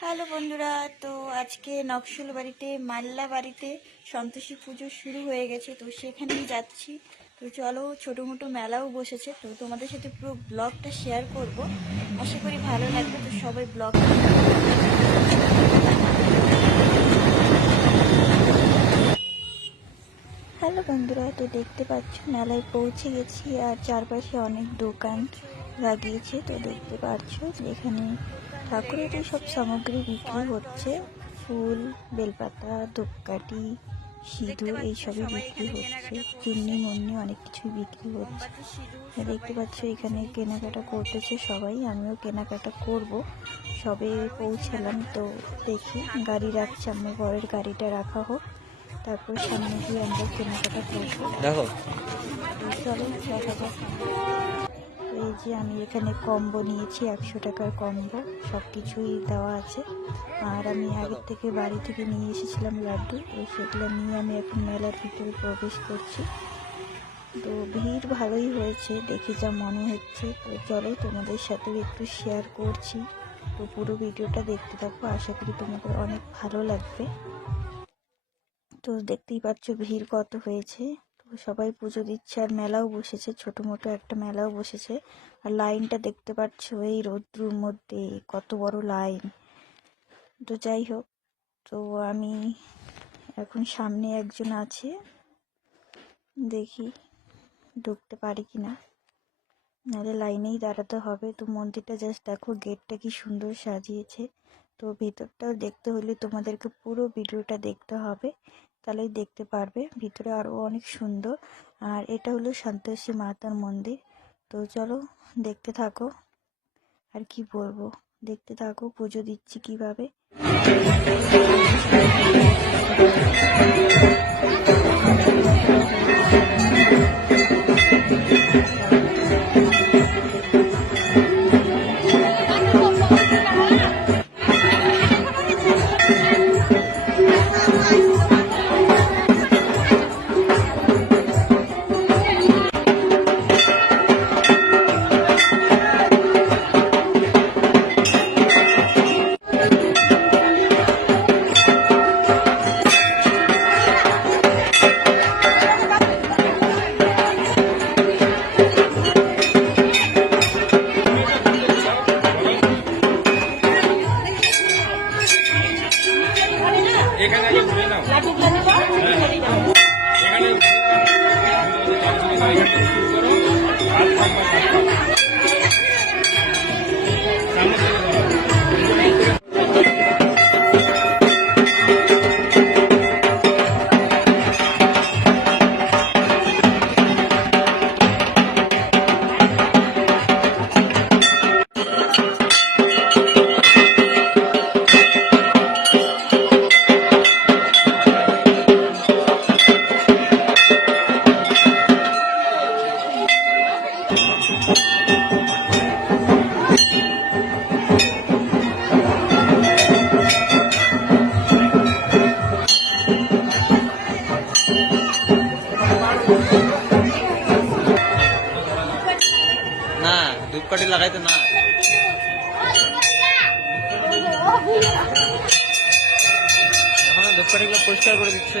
Hello বন্ধুরা, তো আজকে নকশল বাড়িতে, মাল্লা বাড়িতে সন্তোষী পুজো শুরু হয়ে গেছে, তো সেখানেই যাচ্ছি। তো চলো, ছোটো মোটো মেলাও বসেছে, তো তোমাদের সাথে পুরো ব্লগটা শেয়ার করব। আশা করি ভালো লাগবে, তো সবাই ব্লগ হ্যালো বন্ধুরা, তো দেখতে পাচ্ছ, মেলায় পৌঁছে গেছি, আর চারপাশে অনেক দোকান লাগিয়েছে, তো দেখতে পাচ্ছ এখানে ঠাকুরের সব সামগ্রী বিক্রি হচ্ছে। ফুল বেলপাতা ধূপকাঠি সিঁদুর এইসবই বিক্রি হচ্ছে। চুন্নি মুন্নি অনেক কিছুই বিক্রি হচ্ছে। তো দেখতে পাচ্ছ এখানে কেনাকাটা করতেছে সবাই। আমিও কেনাকাটা করব। সবে পৌঁছালাম তো দেখি। গাড়ি রাখছে আমি পরের গাড়িটা রাখা হোক। তারপর সামনে গিয়ে আমরা কেনাকাটা করব। দেখো। চলো দেখা যাক। এই যে আমি এখানে কম্বো নিয়েছি একশো টাকার কম্বো সব কিছুই দেওয়া আছে। আর আমি আগের থেকে বাড়ি থেকে নিয়ে এসেছিলাম লাড্ডু, তো সেগুলো নিয়ে আমি এখন মেলার ভিতরে প্রবেশ করছি। তো ভিড় ভালোই হয়েছে, দেখে যা মনে হচ্ছে। তো চলো তোমাদের সাথে একটু শেয়ার করছি। তো পুরো ভিডিওটা দেখতে থাকো, আশা করি তোমাদের অনেক ভালো লাগবে। তো দেখতেই পাচ্ছ ভিড় কত হয়েছে। সবাই পুজো দিচ্ছে, আর মেলাও বসেছে, ছোট মোটো একটা মেলাও বসেছে। আর লাইনটা দেখতে পাচ্ছ, এই রৌদ্রুর মধ্যে, কত বড় লাইন। তো যাই হোক, তো আমি এখন সামনে একজন আছে, দেখি ঢুকতে পারি কি না নাহলে লাইনেই দাঁড়াতে হবে। তো মন্দিরটা জাস্ট দেখো, গেটটা কি সুন্দর সাজিয়েছে। তো ভেতরটাও দেখতে হলে তোমাদেরকে পুরো ভিডিওটা দেখতে হবে। তাহলেই দেখতে পারবে। ভিতরে আরও অনেক সুন্দর। আর এটা হলো সন্তোষী মাতার মন্দির। তো চলো দেখতে থাকো। আর কি বলব? দেখতে থাকো, পুজো দিচ্ছি কীভাবে। এখানে আগে ঘুরে নাও। এখানে না ধূপকাঠি লাগাইতে না। এখন ধূপকাঠিগুলো পরিষ্কার করে দিচ্ছে।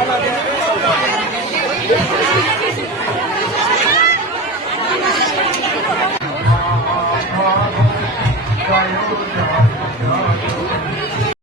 ¡Vamos! ¡Vamos!